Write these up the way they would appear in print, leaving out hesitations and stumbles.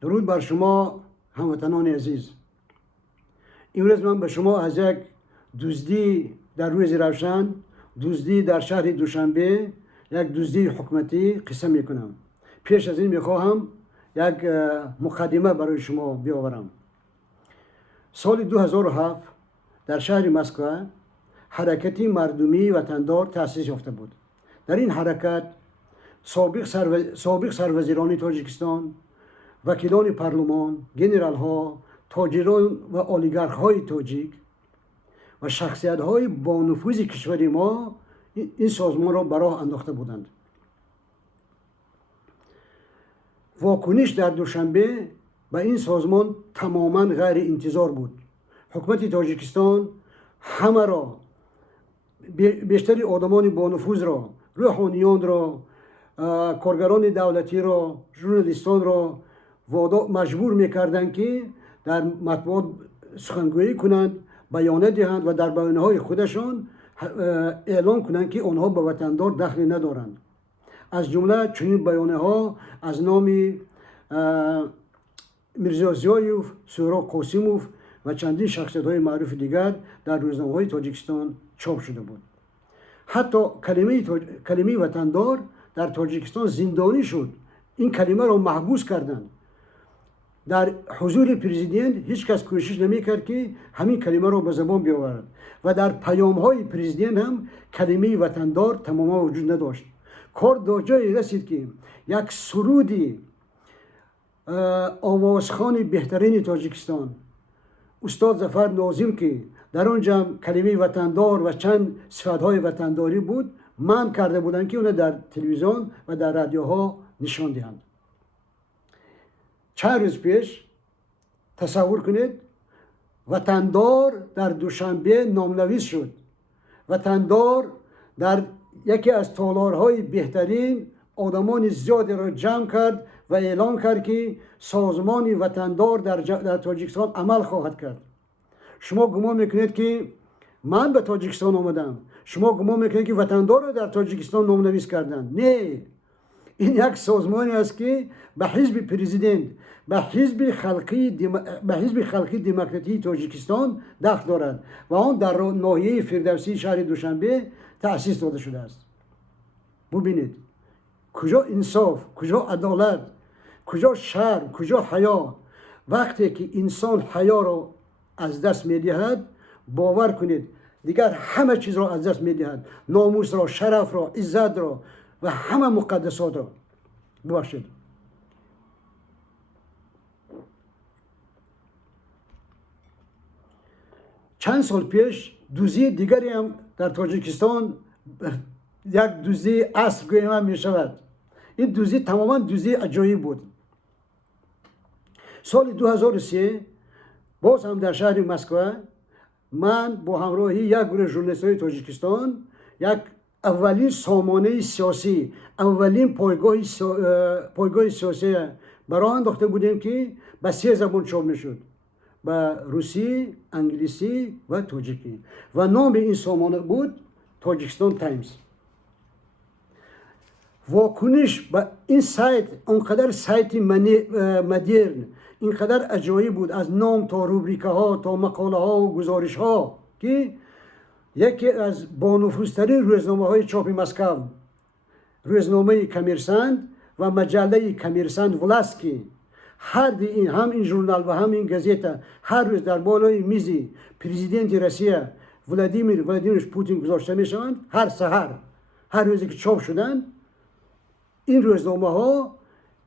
درود بر شما هموطنان عزیز. امروز من به شما از یک دزدی در روز روشن، دزدی در شهر دوشنبه، یک دزدی حکومتی قصه میکنم. پیش از این میخواهم یک مقدمه برای شما بیاورم. سال 2007 در شهر مسکو حرکتی مردمی وطندار تأسیس یافته بود. در این حرکت سابق سروزیران تاجیکستان، وکیلان پارلمان، گنرال ها، تاجران و اولیگارخ های تاجیک و شخصیت های با نفوذ کشور ما این سازمان را به راه انداخته بودند. واکنش در دوشنبه به این سازمان تماما غیر انتظار بود. حکومت تاجیکستان همه را، بیشتر آدمان با نفوذ را، روحانیان را، کارگران دولتی را، ژورنالیستان را مجبور میکردند که در مطبوعات سخنگویی کنند، بیانیه دهند و در بیانیه‌های خودشان اعلان کنند که آنها به وطندار دخلی ندارند. از جمله چنین بیانیه‌ها از نام میرزا زیایوف، سهراب قاسموف و چندین شخصیت‌های معروف دیگر در روزنامه‌های تاجیکستان چاپ شده بود. حتی کلمه وطندار در تاجیکستان زندانی شد. این کلمه را محبوس کردند. در حضور پرزیدنت هیچ کس کوشش نمی‌کرد که همین کلمه را به زبان بیاورد و در پیام‌های پرزیدنت هم کلمه وطندار تماما وجود نداشت. کار تا جایی رسید که یک سرودی آوازخوان بهترین تاجیکستان، استاد ظفر ناظم، که در آنجا کلمه وطندار و چند صفت‌های وطنداری بود، منع کرده بودند که اون در تلویزیون و در رادیوها نشان دهند. چند روز پیش تصور کنید، وطندار در دوشنبه نامنویس شد. وطندار در یکی از تالارهای بهترین آدمان زیادی را جمع کرد و اعلان کرد که سازمان وطندار در تاجیکستان عمل خواهد کرد. شما گمان میکنید که من به تاجیکستان آمدم، شما گمان میکنید که وطندار را در تاجیکستان نامنویس کردند. نه، این یک سازمانی است که به حزب پرزیدنت، به حزب خلقی دموکراتی تاجیکستان دخل دارد و آن در ناحیه فردوسی شهر دوشنبه تأسیس داده شده است. ببینید کجا انصاف، کجا عدالت، کجا شرم، کجا حیا. وقتی که انسان حیا را از دست می‌دهد، باور کنید دیگر همه چیز را از دست می‌دهد. ناموس را، شرف را، عزت را و همه مقدسات را. ببخشید. چند سال پیش دزدی دیگری هم در تاجیکستان یک دزدی عصر گویی می شود. این دزدی تماما دزدی عجایب بود. سال 2003 باز هم در شهر مسکو من با همراهی یک گروه ژورنالیست‌های تاجیکستان یک اولین سامانه سیاسی، اولین پایگاه سیاسی برای انداخته بودیم که به 3 زبان چاپ میشد: به روسی، انگلیسی و تاجیکی، و نام این سامانه بود تاجیکستان تایمز. واکنش به این سایت اونقدر سایت مدرن، اینقدر عجایب بود، از نام تا روبریکه ها تا مقاله ها و گزارش ها، که یکی از بانفوذترین روزنامه های چاپ مسکو، روزنامه کمیرسند و مجله کمیرسند ولاسکی، هم این ژورنال و هم این گزیته هر روز در بالای میز پرزیدنت روسیه ولادیمیر پوتین گذاشته میشوند. هر سحر، هر روزی که چاپ شدند، این روزنامه ها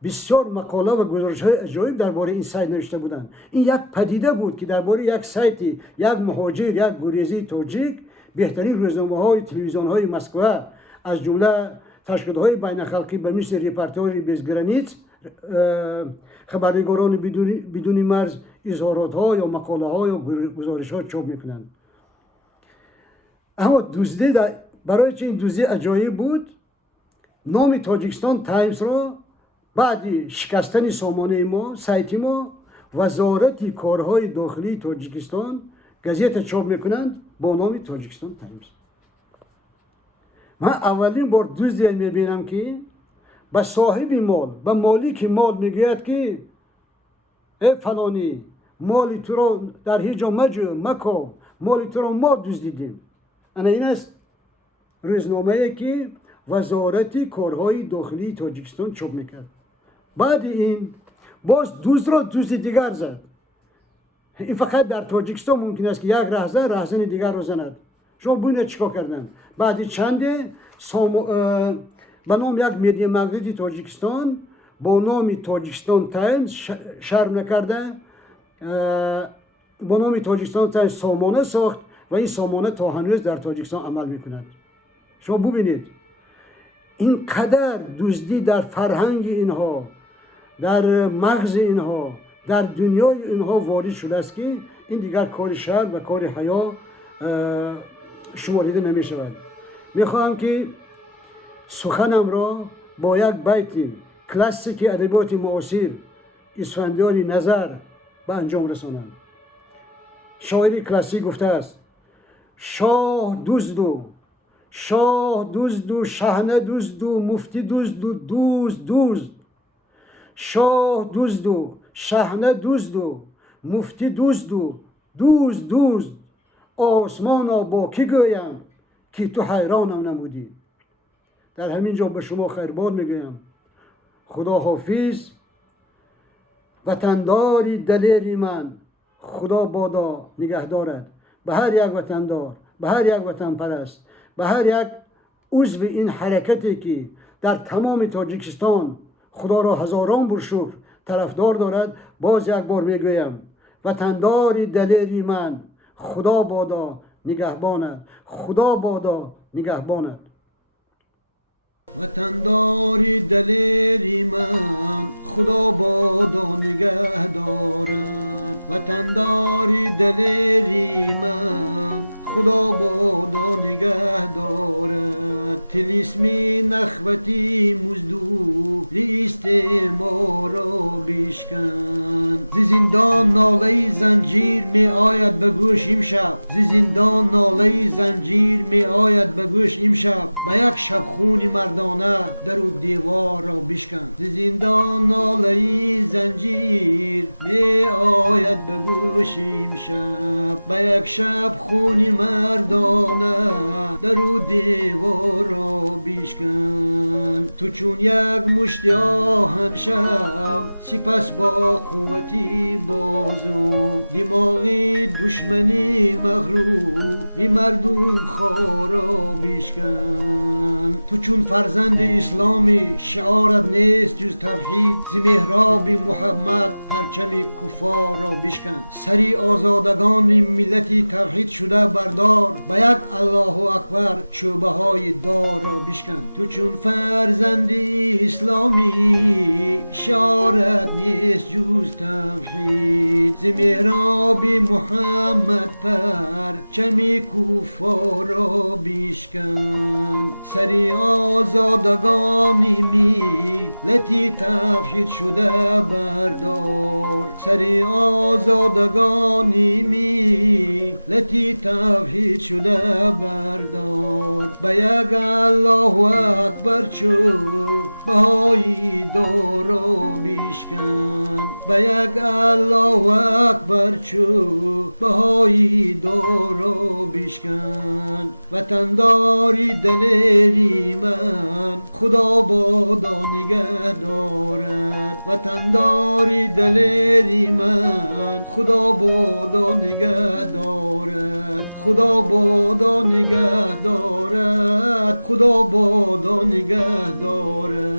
بسیار مقاله و گزارش های عجایب درباره این سایت نوشته بودند. این یک پدیده بود که درباره یک سایت، یک مهاجر، یک گریزی تاجیک، بهترین روزنامه های تلویزیون های مسکو از جمله تشکیلات های بین الخلقی به مثل رپورتاژ بیزگرانیت، خبرنگاران بدون مرز اظهارات ها یا مقاله ها یا گزارش ها چاپ میکنند. اما دزدی برای چه این دزدی عجایب بود، نام تاجیکستان تایمز را بعد شکستن سامانه ما، سایت ما، وزارت کارهای داخلی تاجیکستان گزیته چاپ میکنند با نام تاجیکستان تایمز. من اولین بار دزدی میبینم که به صاحب مال، به مالک مال میگوید که ای فلانی مال تو رو در هیچ جا مکو، مال تو رو ما دزدیدیم. این است روزنامه‌ای که وزارت کارهای داخلی تاجیکستان چاپ میکرد. بعد این باز دزد دیگر زد. این فقط در تاجیکستان ممکن است که یک رهزن دیگر رو زند. شما ببینید چیکار کردن. بعد چنده به نام یک مدیا مغربی تاجیکستان با نام تاجیکستان تایمز شرم نکرده، با نام تاجیکستان تایمز سامانه ساخت و این سامانه تا هنوز در تاجیکستان عمل میکند. شما ببینید اینقدر دزدی در فرهنگ اینها، در مغز اینها، در دنیای اینها وارد شده است که این دیگر کار شر و کار حیا شماریده نمی شود. میخواهم که سخنم را با یک بیت کلاسیک ادبیات معاصر اسفندیار نظر به انجام رسانم. شاعر کلاسیک گفته است: شاه دزد و شهنه دزد و مفتی دزد و دزد. شاه دزد و شهنه دزد و مفتی دزد و دزد. آسمانا با کی گویم که تو حیرانم نمودی. در همین جا به شما خیرباد میگویم. خدا حافظ. وطنداری دلیر من خدا بادا نگه دارد به هر یک وطندار، به هر یک وطن پرست، به هر یک عضو این حرکتی که در تمام تاجیکستان خدا را هزاران بار شکر طرفدار دارد. باز یک بار میگویم وطنداری دلیری من خدا بادا نگهباند، خدا بادا نگهباند. وطنداری دلیری من خدا بادا نگه دارد، وطنداری دلیری من خدا بادا نگه دارد. تلیسمی نخوتی مزدو لیست ما را بیشکن. زی زندان ناله زنجیر می آید به گوش امشب، زی زندان ناله زنجیر می آید به گوش امشب. به یک شب خون مردانه در او دیوار را بیشکن. زی زندان ناله زنجیر می آید به گوش امشب. به یک شب خون مردانه در او دیوار را بیشکن. تو چون یک مشت آهن شب سپس با قوتی بازو. دماغی دشمنی مغرور بی مردم خارا بیشکن. تو چون فرزند اسلامی شعارت نیست جز توحید. ز محراب محمد پرچم کفار را بیشکن. سری آزادگان ملتی توحید شده بردار. به یک الله اکبر چوبه های دار را بیشکن. تو چون فرزند اسلامی شعارت نیست جز توحید. ز محراب محمد پرچم کفار را بیشکن. سری آزادگان ملتی توحید شده بردار. سری آزادگان ملتی توحید شده بردار. به یک الله اکبر چوبه های دار را بیشکن. به یک الله اکبر چوبه های دار را بیشکن. وطنداری دلیری من خدا بادا نگه دارد، وطنداری دلیری من خدا بادا نگه دارد، خدا بادا نگه دارد، خدا بادا نگه دارد.